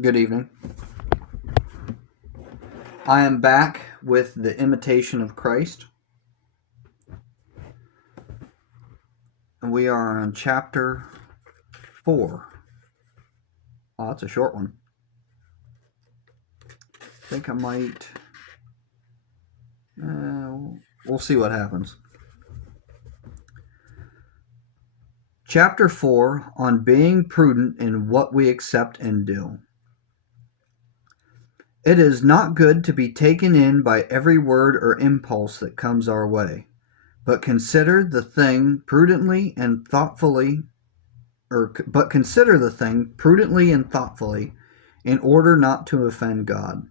Good evening. I am back with the Imitation of Christ, and we are on chapter 4. Oh, that's a short one. I think I might. We'll see what happens. Chapter 4 on being prudent in what we accept and do. It is not good to be taken in by every word or impulse that comes our way, but consider the thing prudently and thoughtfully but consider the thing prudently and thoughtfully in order not to offend God.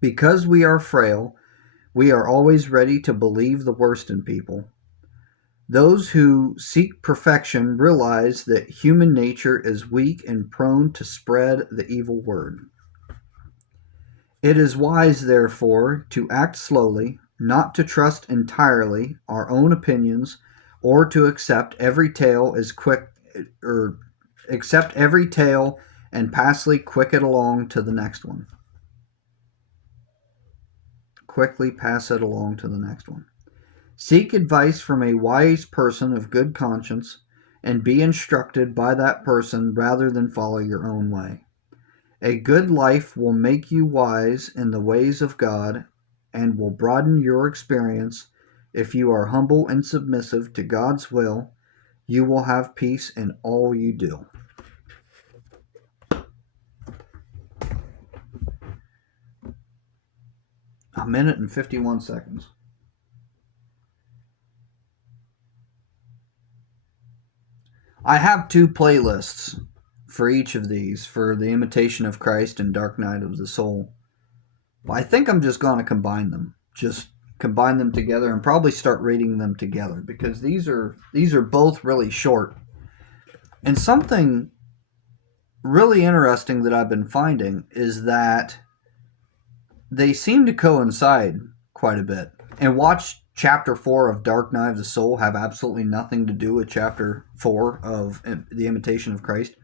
Because we are frail, we are always ready to believe the worst in people. Those who seek perfection realize that human nature is weak and prone to spread the evil word. It is wise, therefore, to act slowly, not to trust entirely our own opinions, or to accept every tale as quick or accept every tale and passively quick it along to the next one. Quickly pass it along to the next one. Seek advice from a wise person of good conscience and be instructed by that person rather than follow your own way. A good life will make you wise in the ways of God and will broaden your experience. If you are humble and submissive to God's will, you will have peace in all you do. A minute and 51 seconds. I have two playlists for each of these, for the Imitation of Christ and Dark Night of the Soul. But I think I'm just going to combine them. Just combine them together and probably start reading them together because these are both really short. And something really interesting that I've been finding is that they seem to coincide quite a bit. And watch chapter 4 of Dark Night of the Soul have absolutely nothing to do with chapter 4 of The Imitation of Christ.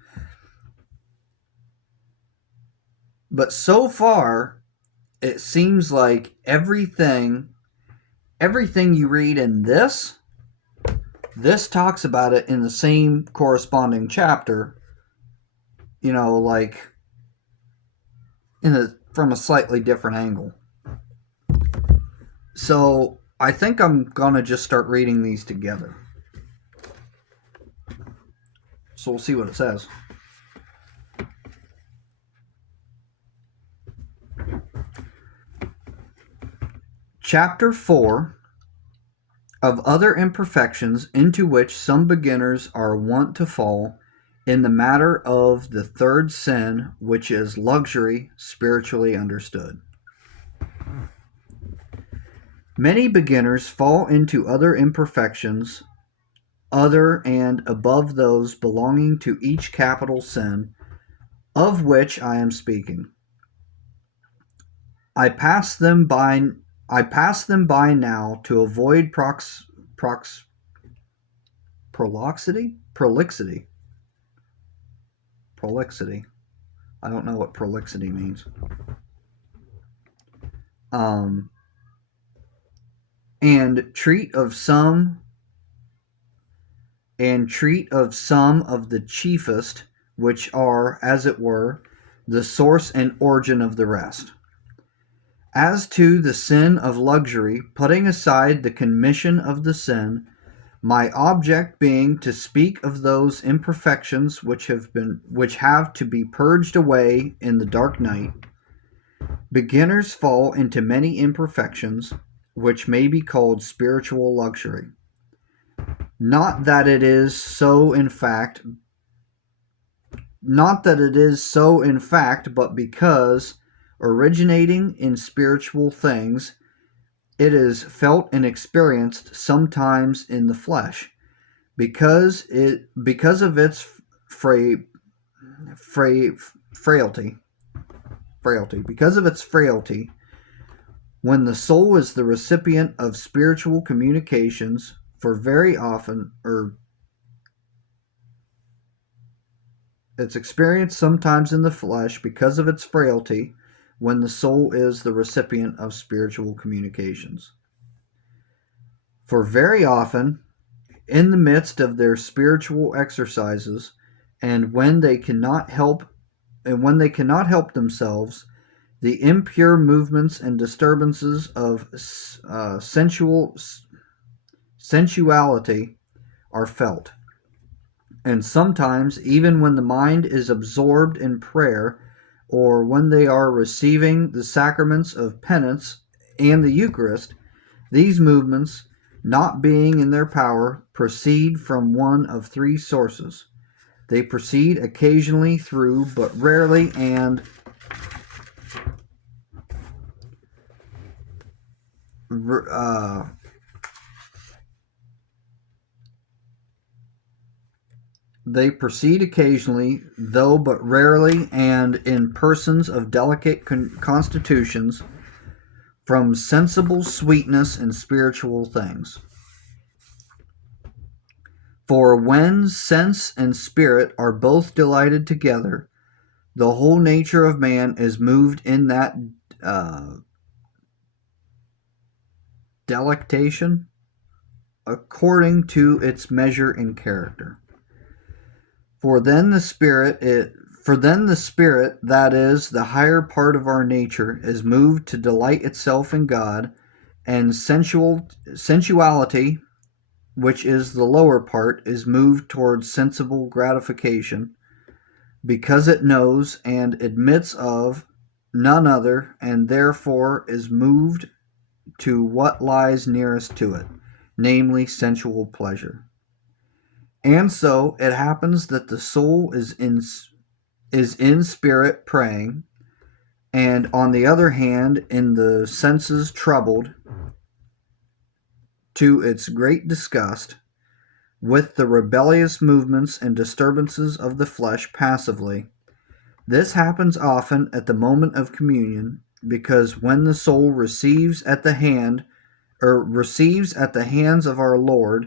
But so far, it seems like everything you read in this talks about it in the same corresponding chapter, like from a slightly different angle. So I think I'm gonna just start reading these together. So we'll see what it says. Chapter 4 of other imperfections into which some beginners are wont to fall in the matter of the third sin, which is luxury, spiritually understood. Many beginners fall into other imperfections, other and above those belonging to each capital sin, of which I am speaking. I pass them by now to avoid prolixity. I don't know what prolixity means. And treat of some of the chiefest, which are, as it were, the source and origin of the rest. As to the sin of luxury, putting aside the commission of the sin, my object being to speak of those imperfections which have to be purged away in the dark night, beginners fall into many imperfections, which may be called spiritual luxury. Not that it is so in fact, but because, originating in spiritual things, it is felt and experienced sometimes in the flesh, because of its frailty. Because of its frailty, when the soul is the recipient of spiritual communications, for very often, It's experienced sometimes in the flesh because of its frailty when the soul is the recipient of spiritual communications. For very often, in the midst of their spiritual exercises, and when they cannot help themselves, the impure movements and disturbances of sensuality are felt. And sometimes, even when the mind is absorbed in prayer, or when they are receiving the sacraments of penance and the Eucharist, these movements, not being in their power, proceed from one of three sources. They proceed occasionally through, but rarely, and they proceed occasionally, though but rarely, and in persons of delicate constitutions, from sensible sweetness in spiritual things. For when sense and spirit are both delighted together, the whole nature of man is moved in that delectation according to its measure and character. For then the spirit, that is, the higher part of our nature, is moved to delight itself in God, and sensuality, which is the lower part, is moved towards sensible gratification, because it knows and admits of none other, and therefore is moved to what lies nearest to it, namely sensual pleasure. And so it happens that the soul is in spirit praying, and on the other hand, in the senses troubled, to its great disgust, with the rebellious movements and disturbances of the flesh passively. This happens often at the moment of communion, because when the soul receives at the hands of our Lord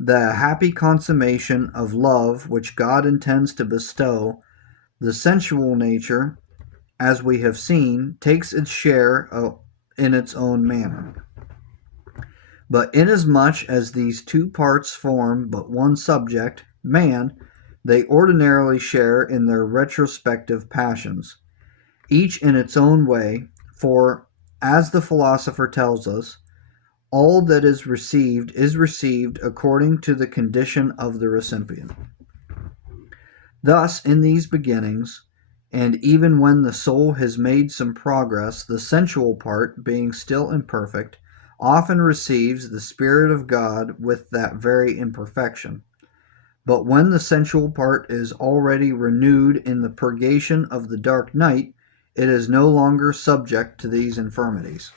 the happy consummation of love which God intends to bestow, the sensual nature, as we have seen, takes its share in its own manner. But inasmuch as these two parts form but one subject, man, they ordinarily share in their retrospective passions, each in its own way, for, as the philosopher tells us, all that is received according to the condition of the recipient. Thus, in these beginnings, and even when the soul has made some progress, the sensual part, being still imperfect, often receives the Spirit of God with that very imperfection. But when the sensual part is already renewed in the purgation of the dark night, it is no longer subject to these infirmities,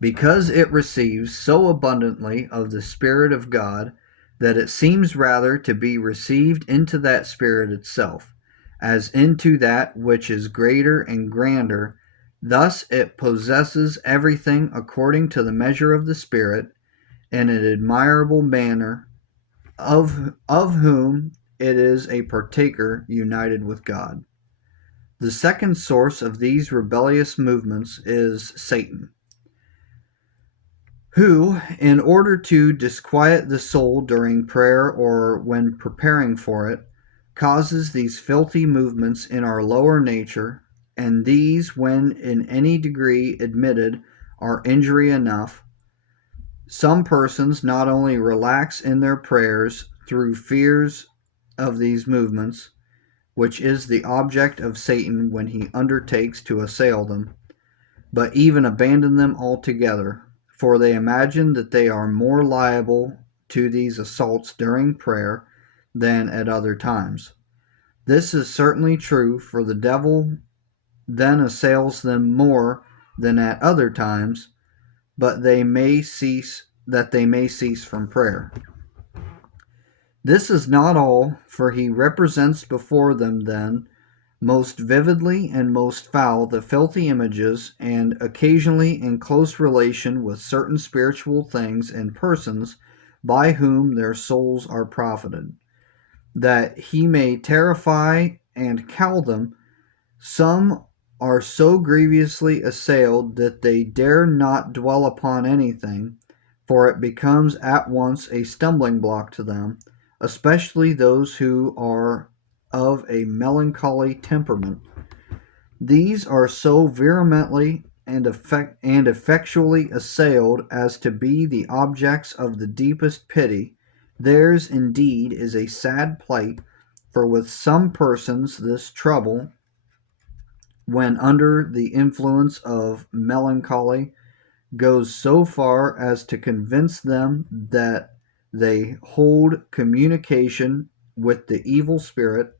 because it receives so abundantly of the Spirit of God that it seems rather to be received into that Spirit itself, as into that which is greater and grander. Thus it possesses everything according to the measure of the Spirit, in an admirable manner, of whom it is a partaker united with God. The second source of these rebellious movements is Satan, who, in order to disquiet the soul during prayer or when preparing for it, causes these filthy movements in our lower nature, and these, when in any degree admitted, are injury enough. Some persons not only relax in their prayers through fears of these movements, which is the object of Satan when he undertakes to assail them, but even abandon them altogether, for they imagine that they are more liable to these assaults during prayer than at other times. This is certainly true, for the devil then assails them more than at other times, but they may cease from prayer. This is not all, for he represents before them then most vividly and most foul the filthy images, and occasionally in close relation with certain spiritual things and persons by whom their souls are profited. that he may terrify and cow them. Some are so grievously assailed that they dare not dwell upon anything, for it becomes at once a stumbling block to them, especially those who are of a melancholy temperament. These are so vehemently and effectually assailed as to be the objects of the deepest pity. Theirs indeed is a sad plight, for with some persons this trouble, when under the influence of melancholy, goes so far as to convince them that they hold communication with the evil spirit,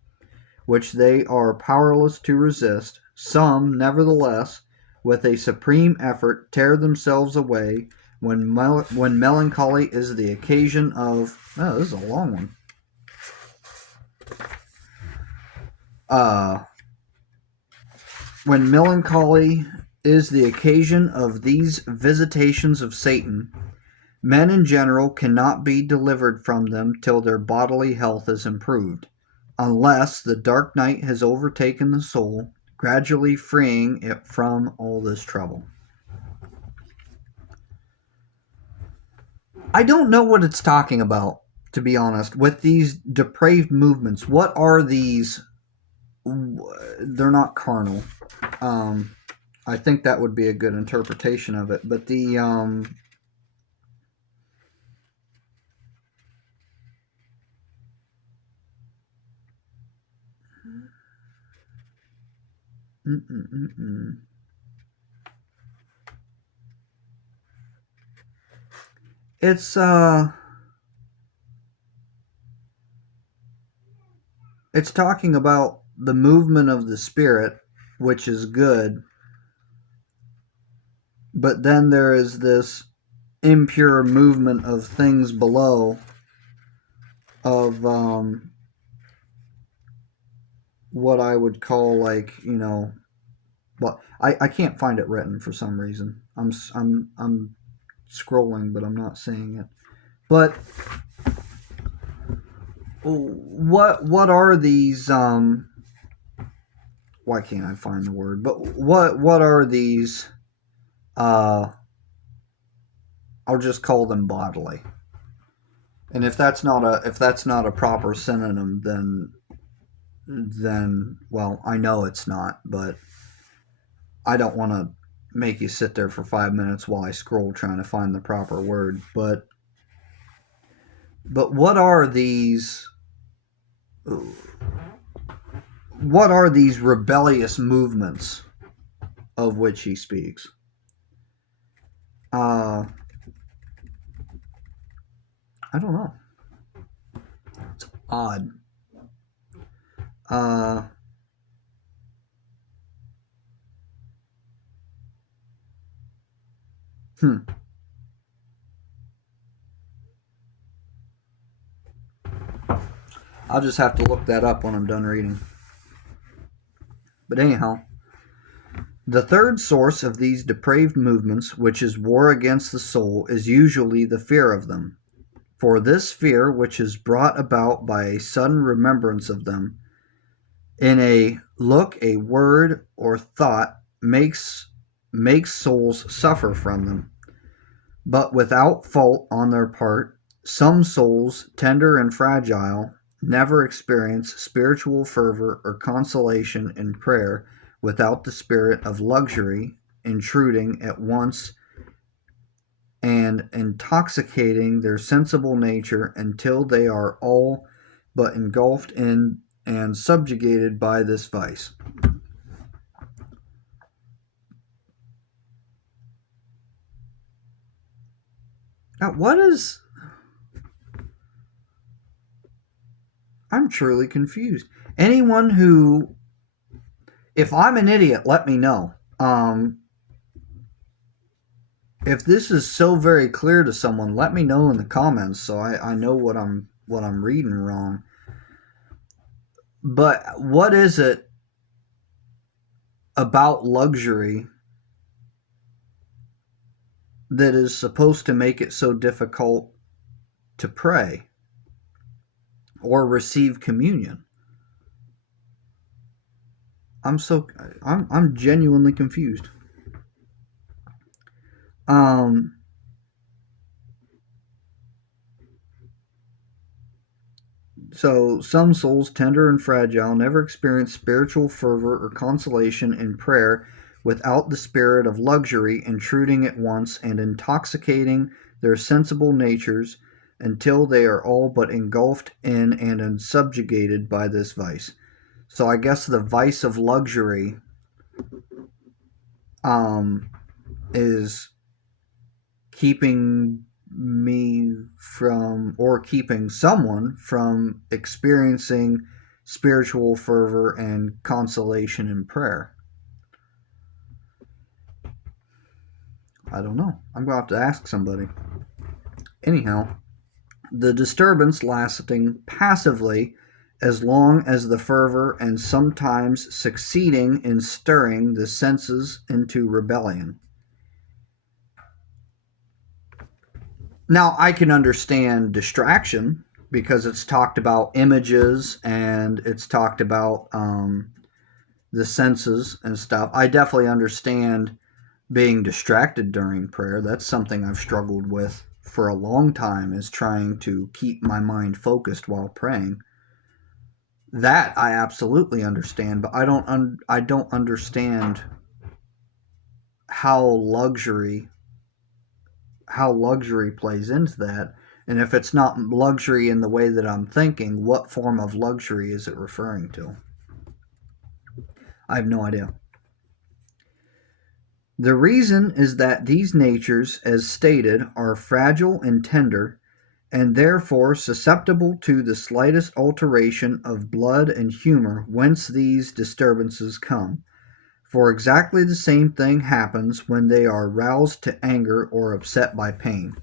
which they are powerless to resist. Some, nevertheless, with a supreme effort, tear themselves away when melancholy is the occasion of. Oh, this is a long one. Uh, when melancholy is the occasion of these visitations of Satan, men in general cannot be delivered from them till their bodily health is improved, unless the dark night has overtaken the soul, gradually freeing it from all this trouble. I don't know what it's talking about, to be honest, with these depraved movements. What are these? They're not carnal. Um, I think that would be a good interpretation of it. But the mm, mm, mm, mm. It's it's talking about the movement of the spirit, which is good, but then there is this impure movement of things below, of what I would call, like, well, I can't find it written for some reason. I'm scrolling, but I'm not seeing it. But what are these? Why can't I find the word? But what are these? Uh, I'll just call them bodily. And if that's not a proper synonym, then well, I know it's not, but I don't want to make you sit there for 5 minutes while I scroll trying to find the proper word. But what are these rebellious movements of which he speaks? I don't know. It's odd. Uh, hmm. I'll just have to look that up when I'm done reading. But anyhow, the third source of these depraved movements, which is war against the soul, is usually the fear of them. For this fear, which is brought about by a sudden remembrance of them, in a look, a word, or thought, makes souls suffer from them, but without fault on their part. Some souls, tender and fragile, never experience spiritual fervor or consolation in prayer without the spirit of luxury intruding at once and intoxicating their sensible nature until they are all but engulfed in and subjugated by this vice. Now, what is. I'm truly confused. Anyone who. If I'm an idiot, let me know. If this is so very clear to someone, let me know in the comments so I know what I'm reading wrong. But what is it about luxury that is supposed to make it so difficult to pray? or receive communion? I'm genuinely confused. Um, so some souls, tender and fragile, never experience spiritual fervor or consolation in prayer without the spirit of luxury intruding at once and intoxicating their sensible natures until they are all but engulfed in and subjugated by this vice. So I guess the vice of luxury um, is keeping me from, or keeping someone from experiencing spiritual fervor and consolation in prayer. I don't know. I'm going to have to ask somebody. Anyhow, the disturbance lasting passively as long as the fervor and sometimes succeeding in stirring the senses into rebellion. Now, I can understand distraction because it's talked about images and it's talked about the senses and stuff. I definitely understand being distracted during prayer. That's something I've struggled with for a long time, is trying to keep my mind focused while praying. That I absolutely understand, but I don't understand how luxury how luxury plays into that. And if it's not luxury in the way that I'm thinking, what form of luxury is it referring to? I have no idea. The reason is that these natures, as stated, are fragile and tender, and therefore susceptible to the slightest alteration of blood and humor whence these disturbances come. For exactly the same thing happens when they are roused to anger or upset by pain.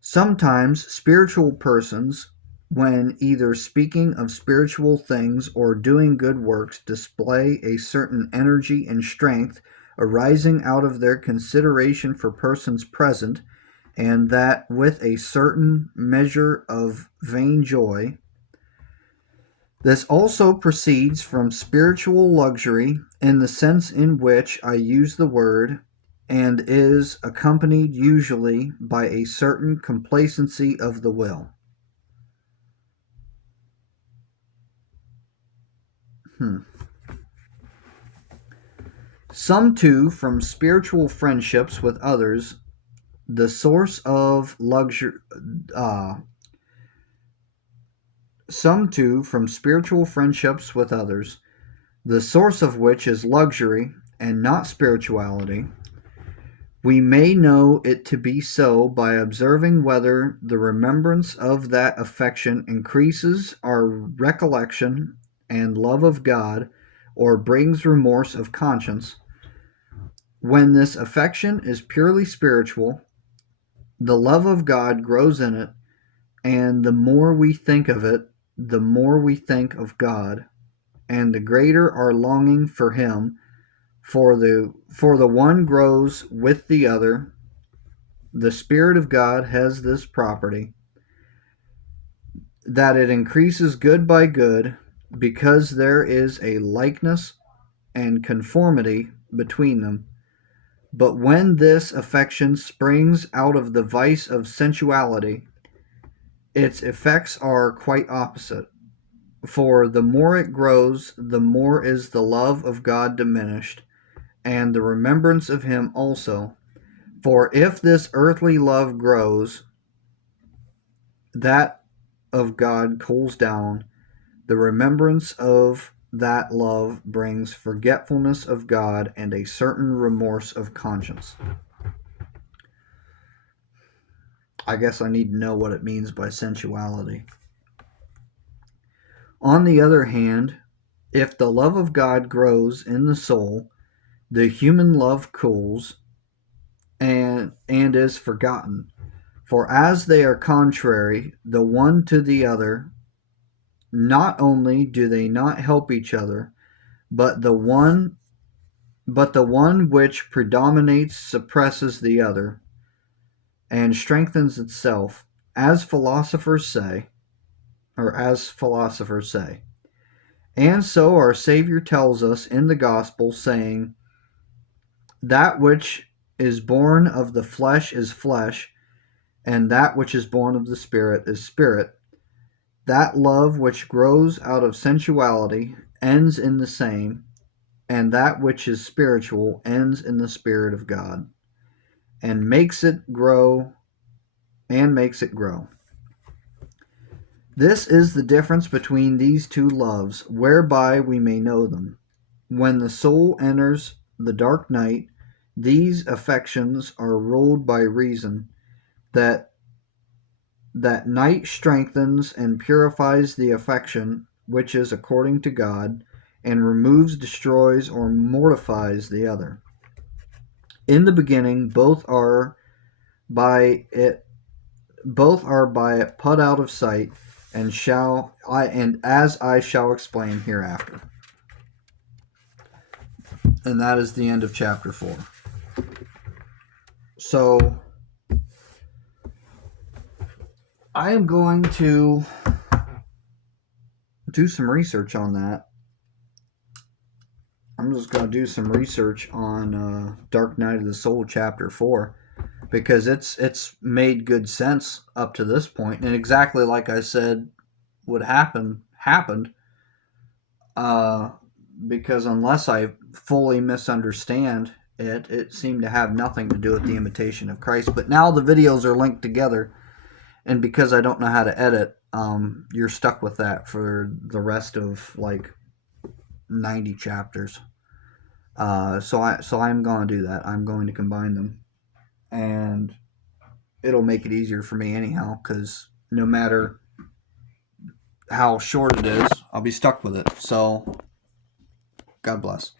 Sometimes spiritual persons, when either speaking of spiritual things or doing good works, display a certain energy and strength arising out of their consideration for persons present, and that with a certain measure of vain joy. This also proceeds from spiritual luxury in the sense in which I use the word, and is accompanied usually by a certain complacency of the will. Hmm. Some too from spiritual friendships with others, the source of luxury. Uh, some too from spiritual friendships with others, the source of which is luxury and not spirituality. We may know it to be so by observing whether the remembrance of that affection increases our recollection and love of God, or brings remorse of conscience. When this affection is purely spiritual, the love of God grows in it, and the more we think of it, the more we think of God, and the greater our longing for Him. For the one grows with the other. The Spirit of God has this property, that it increases good by good, because there is a likeness and conformity between them. But when this affection springs out of the vice of sensuality, its effects are quite opposite. For the more it grows, the more is the love of God diminished, and the remembrance of Him also. For if this earthly love grows, that of God cools down. The remembrance of that love brings forgetfulness of God and a certain remorse of conscience. I guess I need to know what it means by sensuality. On the other hand, if the love of God grows in the soul, the human love cools and is forgotten. For as they are contrary the one to the other, not only do they not help each other, but the one which predominates suppresses the other, and strengthens itself. As philosophers say, or as philosophers say. And so our Savior tells us in the gospel, saying, that which is born of the flesh is flesh, and that which is born of the Spirit is spirit. That love which grows out of sensuality ends in the same, and that which is spiritual ends in the Spirit of God, and makes it grow, and makes it grow. This is the difference between these two loves, whereby we may know them. When the soul enters the dark night, these affections are ruled by reason, that night strengthens and purifies the affection which is according to God, and removes, destroys, or mortifies the other. In the beginning, both are by it put out of sight, and as I shall explain hereafter. And that is the end of chapter 4. So I am going to do some research on that. I'm just going to do some research on Dark Night of the Soul chapter 4, because it's made good sense up to this point, and exactly like I said would happen happened. Uh, because unless I fully misunderstand it, it seemed to have nothing to do with the Imitation of Christ. But now the videos are linked together, and because I don't know how to edit, you're stuck with that for the rest of like 90 chapters. So I'm going to do that. I'm going to combine them, and it'll make it easier for me anyhow, because no matter how short it is, I'll be stuck with it. So God bless.